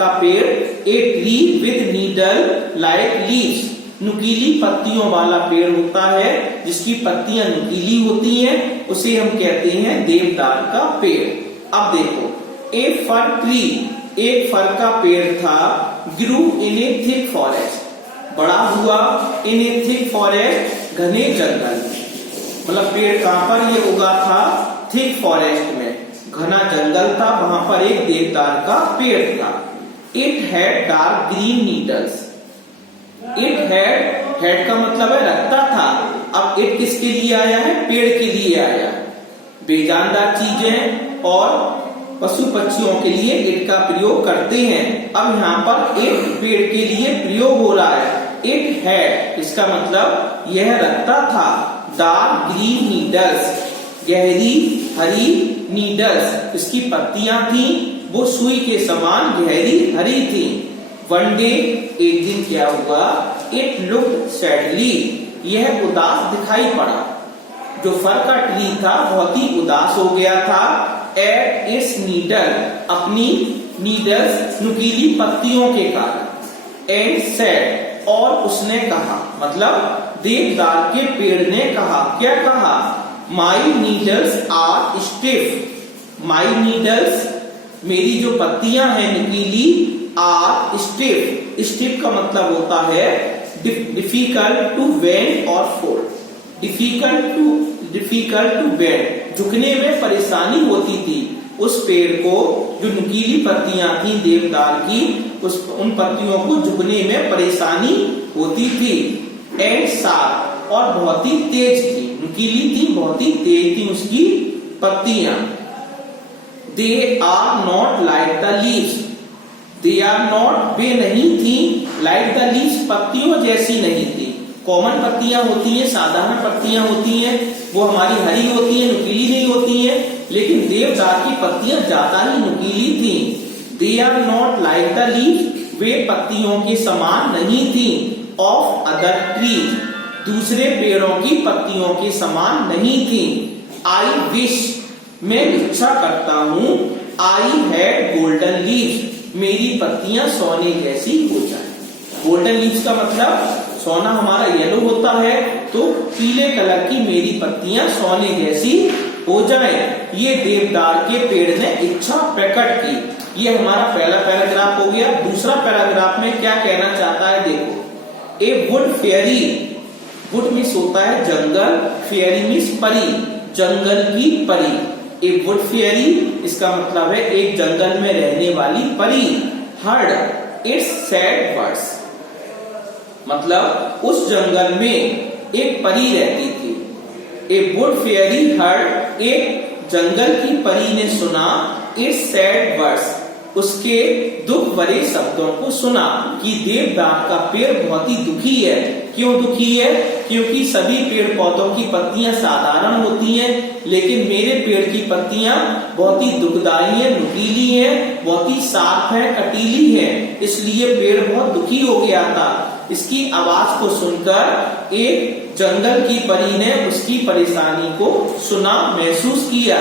का पेड़, a tree with needle like leaves, नुकीली पत्तियों वाला पेड़ होता है जिसकी पत्तियां नुकीली होती हैं, उसे हम कहते हैं देवदार का पेड़। अब देखो, ए फर ट्री, एक फर का पेड़ था, ग्रू इन ए थिक फॉरेस्ट, बड़ा हुआ, इन ए थिक फॉरेस्ट, घने जंगल, मतलब पेड़ कहां पर ये उगा था, थिक फॉरेस्ट में, घना जंगल था, वहां पर एक देवदार का पेड़ था। It had dark green needles, it had का मतलब है रखता था, अब इट किसके लिए आया है, पेड़ के लिए आया, बेजानदार चीजें और पशु पक्षियों के लिए इट का प्रयोग करते हैं। अब यहाँ पर इट पेड़ के लिए प्रयोग हो रहा है, इट हैड, इसका मतलब यह रखता था, डार्क ग्रीन नीडल्स, गहरी हरी नीडल्स, इसकी पत्तियां थी वो सुई के समान गहरी हरी थी। वन डे, एक दिन क्या हुआ, इट लुक्ड सैडली, यह उदास दिखाई पड़ा, जो फर का ट्री था बहुत ही उदास हो गया था, एट इट्स नीडल, अपनी नीडल्स नुकीली पत्तियों के कारण, एंड सेड, और उसने कहा, मतलब देवदार के पेड़ ने कहा, क्या कहा, my needles are stiff, my needles, मेरी जो पत्तियां हैं नुकीली, आर स्टिफ, स्टिफ का मतलब होता है डिफिकल्ट टू बेंड और फोल्ड, डिफिकल्ट टू बेंड, झुकने में परेशानी होती थी। उस पेड़ को जो नुकीली पत्तियां थी देवदार की, उन पत्तियों को झुकने में परेशानी होती थी। एंड शार्प, और बहुत ही तेज थी, नुकीली थी, बहुत ही तेज थी उसकी पत्तियां। They are not like the leaves, they are not, वे नहीं थी, लाइक द लीव्स, पत्तियों जैसी नहीं थी। कॉमन पत्तियां होती हैं, साधारण पत्तियां होती हैं, वो हमारी हरी होती हैं, नुकीली नहीं होती हैं, लेकिन देवदार की पत्तियां ज्यादा ही नुकीली थी। They are not like the leaves, वे पत्तियों के समान नहीं थी, ऑफ अदर ट्रीज, दूसरे पेड़ों की पत्तियों के समान नहीं थी। आई विश, मैं इच्छा करता हूँ, आई हैड गोल्डन लीव्स, मेरी पत्तियां सोने जैसी हो जाए। गोल्डन लीव्स का मतलब सोना हमारा येलो होता है, तो पीले कलर की मेरी पत्तियां सोने जैसी हो जाए, ये देवदार के पेड़ ने इच्छा प्रकट की। ये हमारा पहला पैराग्राफ हो गया। दूसरा पैराग्राफ में क्या कहना चाहता है, देखो, ए वुड फेयरी, वुड मीन्स होता है जंगल, फेयरी मीन्स परी, जंगल की परी। ए वुड फेयरी, इसका मतलब है एक जंगल में रहने वाली परी, हर्ड इट्स सैड वर्ड्स, मतलब उस जंगल में एक परी रहती थी। ए वुड फेयरी हर्ड, एक जंगल की परी ने सुना, इट्स सैड वर्ड्स, उसके दुख भरे शब्दों को सुना, कि देवदार का पेड़ बहुत ही दुखी है। क्यों दुखी है, क्योंकि सभी पेड़ पौधों की पत्तियां साधारण होती हैं, लेकिन मेरे पेड़ की पत्तियां बहुत ही दुखदाई है, नुकीली है, बहुत ही शार्प है, कटीली है, इसलिए पेड़ बहुत दुखी हो गया था। इसकी आवाज को सुनकर एक जंगल की परी ने उसकी परेशानी को सुना, महसूस किया।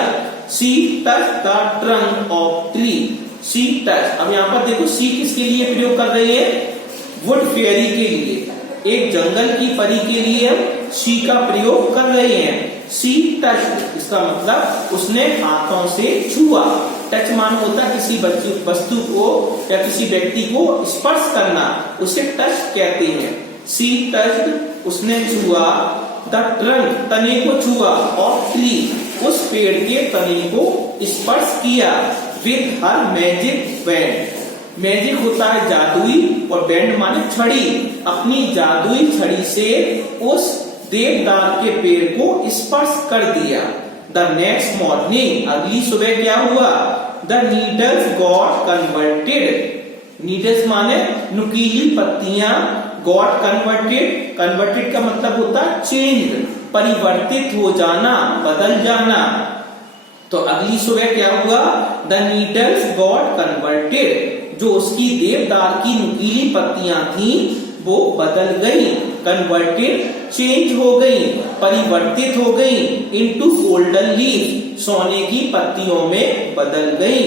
See touch the trunk of tree, see touch, अब यहाँ पर देखो सी किसके लिए प्रयोग कर रहे हैं, वुड फेयरी के लिए, एक जंगल की परी के लिए सी का प्रयोग कर रहे हैं। सी टच, इसका मतलब उसने हाथों से छुआ, टच मान होता है किसी वस्तु को या किसी व्यक्ति को स्पर्श करना, उसे टच कहते हैं। सी टच, उसने छुआ, द ट्रंक, तने को छुआ, ऑफ ट्री, उस पेड़ के तने को स्पर्श किया, with her magic band, magic होता है जादुई और बैंड माने छड़ी, अपनी जादुई छड़ी से उस देवदार के पेड़ को स्पर्श कर दिया। द नेक्स्ट मॉर्निंग, अगली सुबह क्या हुआ, the needles got converted, needles माने नुकीली पत्तियां, गॉट कन्वर्टेड, कन्वर्टेड का मतलब होता है चेंज, परिवर्तित हो जाना, बदल जाना। तो अगली सुबह क्या हुआ, द नीडल्स गॉट कन्वर्टेड, जो उसकी देवदार की नुकीली पत्तियां थी वो बदल गई, कन्वर्टेड चेंज हो गई, परिवर्तित हो गई, इनटू गोल्डन लीव्स, सोने की पत्तियों में बदल गई।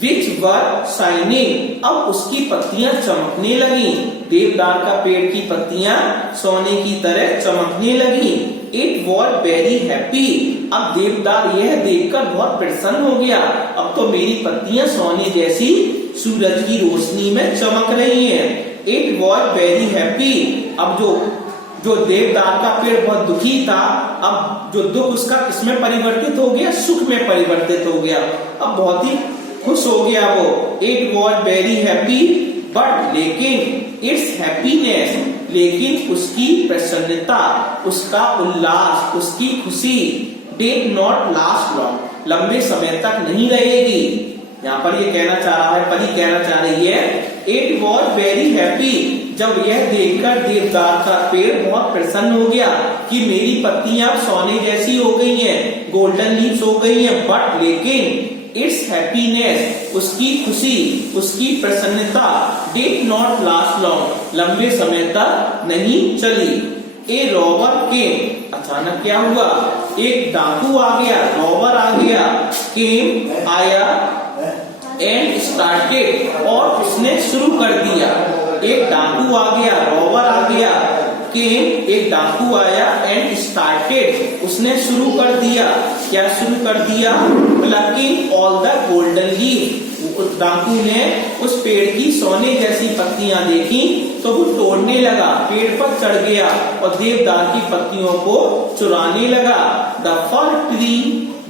which were shining, अब उसकी पत्तियां चमकने लगी। देवदार का पेड़ की पत्तियां सोने की तरह चमकने लगी। It was very happy, अब देवदार यह देखकर बहुत प्रसन्न हो गया, अब तो मेरी पत्तियां सोने जैसी सूरज की रोशनी में चमक रही हैं। It was very happy, अब जो देवदार का पेड़ बहुत दुखी था, अब जो दुख उसका किसमें परिवर्तित हो गया, सुख में परिवर्तित हो गया, अब बहुत ही खुश हो गया वो। It was very happy, but लेकिन its happiness, लेकिन उसकी प्रसन्नता, उसका उल्लास, उसकी खुशी did not last long, लंबे समय तक नहीं रहेगी। यहाँ पर ये कहना चाह रहा है, परी कहना चाह रही है, It was very happy, जब यह देखकर देवदार का पेड़ बहुत प्रसन्न हो गया कि मेरी पत्तियां सोने जैसी हो गई हैं, गोल्डन लीव्स हो गई हैं, बट लेकिन इट्स हैप्पीनेस, उसकी खुशी, उसकी प्रसन्नता डिड नॉट लास्ट लॉन्ग, लंबे समय तक नहीं चली। ए रॉबर के, अचानक क्या हुआ, एक डाकू आ गया, रॉबर आ गया, केम आया, एंड स्टार्टेड, और उसने शुरू कर दिया। एक डाकू आ गया, रॉबर आ गया, केम, एक डाकू आया, एंड स्टार्टेड, उसने शुरू कर दिया। क्या शुरू कर दिया, plucking all the golden leaf, डाकू ने उस पेड़ की सोने जैसी पत्तियां देखी तो वो तोड़ने लगा, पेड़ पर चढ़ गया और देवदार की पत्तियों को चुराने लगा। The fir tree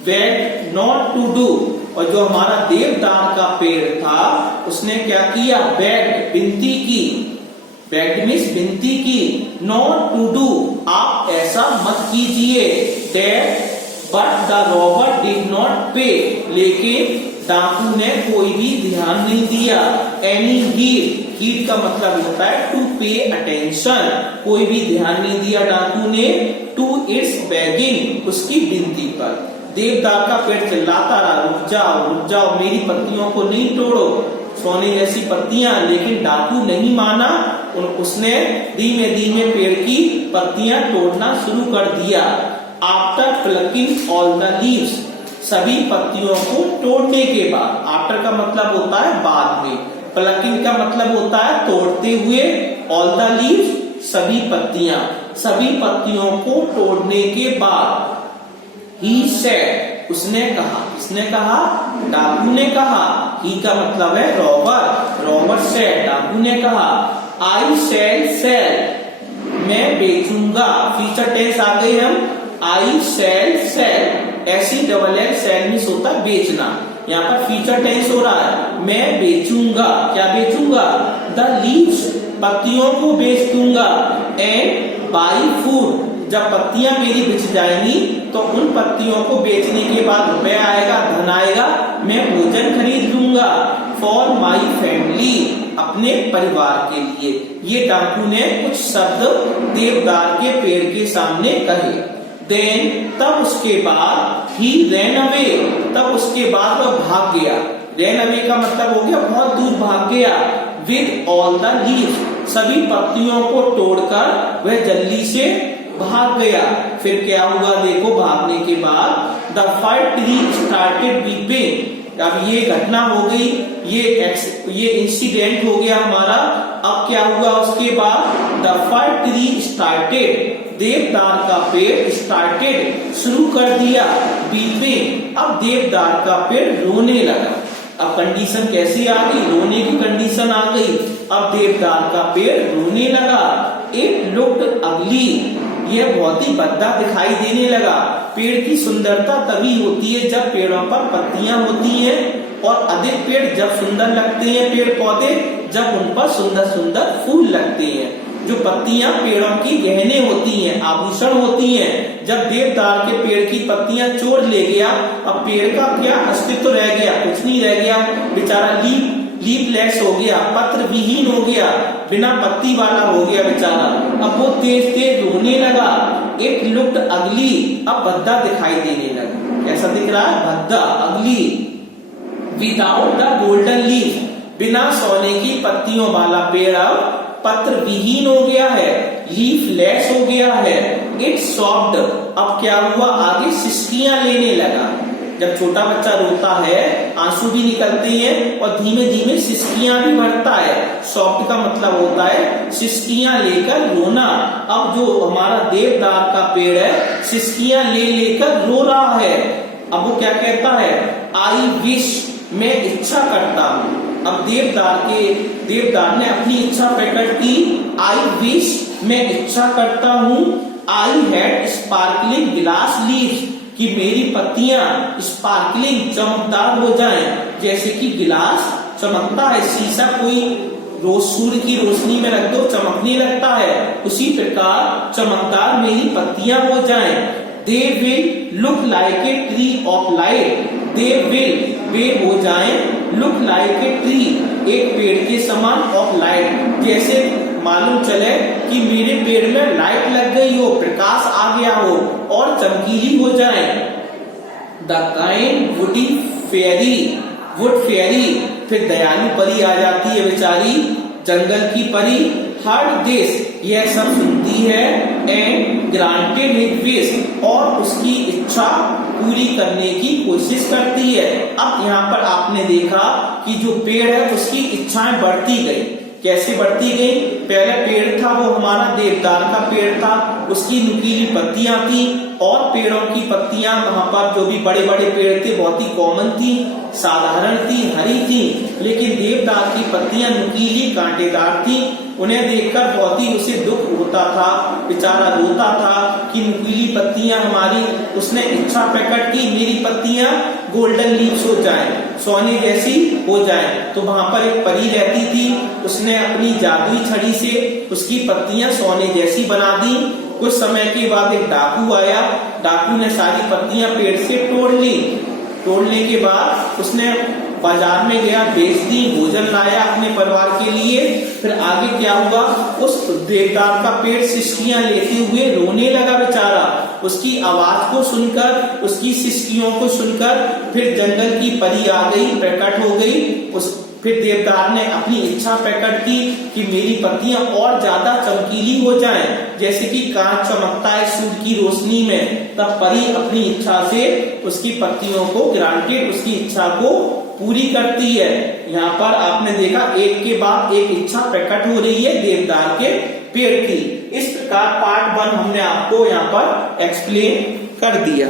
begged not to do, और जो हमारा देवदार का पेड़ था उसने क्या किया, बेग्ड, विनती की, बेग्ड मीन्स विनती की, नॉट टू डू, आप ऐसा मत कीजिए, that but the robber did not पे, लेकिन डाकू ने कोई भी ध्यान नहीं दिया। एनी हीड, हीड का मतलब होता है टू पे अटेंशन, कोई भी ध्यान नहीं दिया डाकू ने, टू इट्स बेगिंग, उसकी विनती पर। देवदार का पेड़ चिल्लाता रहा, रुक जाओ, मेरी पत्तियों को नहीं तोड़ो, सोने जैसी पत्तियां, लेकिन डाकू नहीं माना, उसने धीमे धीमे पेड़ की पत्तियां तोड़ना शुरू कर दिया। After plucking all the leaves, सभी पत्तियों को तोड़ने के बाद, आफ्टर का मतलब होता है बाद में, प्लकिंग का मतलब होता है तोड़ते हुए, ऑल द लीव्स, सभी पत्तियां, सभी पत्तियों को तोड़ने के बाद, ही सेड, उसने कहा, किसने कहा, डाकू ने कहा, ही का मतलब है रॉबर, रॉबर सेड, डाकू ने कहा, आई शैल सेल, मैं बेचूंगा, फ्यूचर टेंस आ गए हम, आई शैल सेल, ऐसी डबल एल, सेल मीन्स होता है बेचना, यहाँ पर फ्यूचर टेंस हो रहा है, मैं बेचूंगा, क्या बेचूंगा, द लीव्स, पत्तियों को बेच दूंगा, एंड बाई फूड, जब पत्तियां मेरी बिछ जाएंगी तो उन पत्तियों को बेचने के बाद रुपया आएगा, धन आएगा, मैं भोजन खरीद लूंगा, फॉर माई फैमिली, अपने परिवार के लिए। ये डाकू ने कुछ शब्द देवदार के पेड़ के सामने कहे। देन, तब उसके बाद, ही रैन अवे, तब उसके बाद वह भाग गया। रैन अवे का मतलब हो गया बहुत दूर भाग गया। विद ऑल द लीव्स, सभी पत्तियों को तोड़कर वह जल्दी से भाग गया। फिर क्या हुआ देखो, भागने के बाद the fir tree started weeping, अब ये घटना हो गई, ये इंसिडेंट हो गया हमारा। अब क्या हुआ उसके बाद, द फर ट्री स्टार्टेड, देवदार का पेड़ स्टार्टेड, शुरू कर दिया, वीपिंग, अब देवदार का पेड़ रोने लगा। अब कंडीशन कैसी आ गई, रोने की कंडीशन आ गई। अब देवदार का पेड़ रोने लगा। इट लुक्ड अगली, यह बहुत ही भद्दा दिखाई देने लगा। पेड़ की सुंदरता तभी होती है जब पेड़ों पर पत्तियां होती हैं, और अधिक पेड़ जब सुंदर लगते हैं, पेड़ पौधे जब उन पर सुंदर सुंदर फूल लगते हैं। जो पत्तियां पेड़ों की गहने होती हैं, आभूषण होती हैं, जब देवदार के पेड़ की पत्तियां चोर ले गया, अब पेड़ का क्या अस्तित्व रह गया, कुछ नहीं रह गया, बेचारा लीफलेस हो गया, पत्र विहीन हो गया, बिना पत्ती वाला हो गया बेचारा। अब वो तेज तेज रोने लगा। इट लुक्ड अगली, अब भद्दा दिखाई देने लगा। कैसा दिख रहा है, भद्दा, अगली। विदाउट द गोल्डन लीफ, बिना सोने की पत्तियों वाला पेड़ अब पत्र विहीन हो गया है, लीफलेस हो गया है। इट सॉफ्ट, अब क्या हुआ आगे, सिसकियां लेने लगा। जब छोटा बच्चा रोता है आंसू भी निकलते हैं और धीमे धीमे सिसकियां भी भरता है। शॉफ्ट का मतलब होता है सिसकियां लेकर रोना। अब जो हमारा देवदार का पेड़ है सिसकियां ले लेकर रो रहा है। अब वो क्या कहता है, आई विश, मैं इच्छा करता हूं। अब देवदार ने अपनी इच्छा प्रकट की, आई विश, मैं इच्छा करता हूं, I had sparkling glass leaves, कि मेरी पत्तियां स्पार्कलिंग चमकदार हो जाएं, जैसे कि गिलास चमकता है, शीशा कोई रोज सूर्य की रोशनी में रख दो चमकने लगता है, उसी प्रकार चमकदार मेरी पत्तियां हो जाएं। They will look like a tree of light. They will, वे हो जाएं, look like a tree, एक पेड़ के समान of light, जैसे मालूम चले कि मेरे पेड़ में लाइट लग गई हो, प्रकाश आ गया हो और चमकीली हो जाए। The kind woody fairy, wood fairy, फिर दयालु परी आ जाती है बेचारी, जंगल की परी। हर देश, यह सब सुनती है, एंड ग्रांटेड हिज विश, और उसकी इच्छा पूरी करने की कोशिश करती है। अब यहाँ पर आपने देखा कि जो पेड़ है उसकी इच्छाएं बढ़ती गई। कैसे बढ़ती गई, पहले पेड़ था वो हमारा देवदार का पेड़ था, उसकी नुकीली पत्तियां थी और पेड़ों की पत्तियां वहां पर जो भी बड़े बड़े पेड़ थे बहुत ही कॉमन थी, साधारण थी, हरी थी, लेकिन देवदार की पत्तियां नुकीली कांटेदार थी। उन्हें देखकर बहुत ही उसे दुख होता था, बेचारा रोता था कि नुकीली पत्तियां हमारी, उसने इच्छा प्रकट की मेरी पत्तियां गोल्डन लीव्स हो जाएं, सोने जैसी हो जाएं। तो वहां पर एक परी रहती थी, उसने अपनी जादुई छड़ी से उसकी पत्तियां सोने जैसी बना दी। कुछ समय के बाद एक डाकू आया, डाकू ने सारी पत्तियां पेड़ से तोड़ ली। तोड़ने के बाद उसने बाजार में गया, बेच दी, भोजन लाया अपने परिवार के लिए। फिर आगे क्या हुआ, उस देवदार का पेड़ सिसकियां लेते हुए रोने लगा बेचारा। उसकी आवाज को सुनकर, उसकी सिसकियों को सुनकर फिर जंगल की परी आ गई, प्रकट हो गई। फिर देवदार ने अपनी इच्छा प्रकट की कि मेरी पत्तियां और ज्यादा चमकीली हो जाएं, जैसे कि कांच चमकता है सूर्य की रोशनी में। तब परी अपनी इच्छा से उसकी पत्तियों को ग्रांटेड, उसकी इच्छा को पूरी करती है। यहाँ पर आपने देखा एक के बाद एक इच्छा प्रकट हो रही है देवदार के पेड़ की। इस प्रकार पार्ट 1 हमने आपको यहाँ पर एक्सप्लेन कर दिया।